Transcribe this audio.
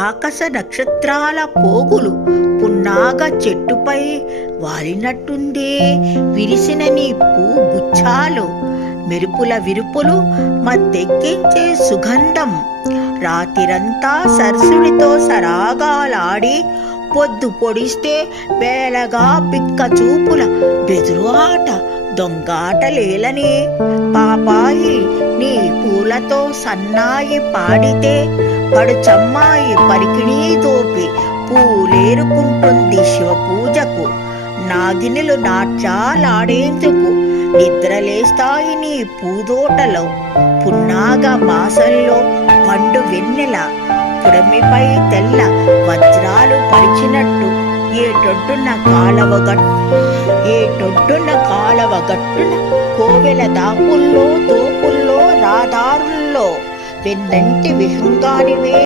ఆకాశ నక్షత్రాల పోగులు పున్నాగ చెట్టుపై వాలినట్టుందే విరిసిన నీ పూ గుచ్చాలు మెరుపుల విరుపులు మత్తెక్కించే సుగంధం. రాతిరంతా సరసుడితో సరాగాలాడి పొద్దు పొడిస్తే వేలగా పిక్క చూపుల బెదురు ఆట దొంగాటలేలని పాపాయి నీ పూలతో సన్నాయి పాడితే పడుచమ్మాయి పరికిణీ తోపి పూలేరుకుంటుంది శివ పూజకు నాగినులు నాట్యాలాడేందుకు నిద్రలేస్తాయి నీ పూదోటలో. పున్నాగ మాసంలో పండు వెన్నెల పుడమిపై తెల్ల వజ్రాలు పరిచినట్టు. ఏటొడ్డున కాలవ గట్టు ఏటొడ్డున కాలవ గట్టున కోవెల దాపుల్లో తో பெண் தனித்து விசுந்தாடிவே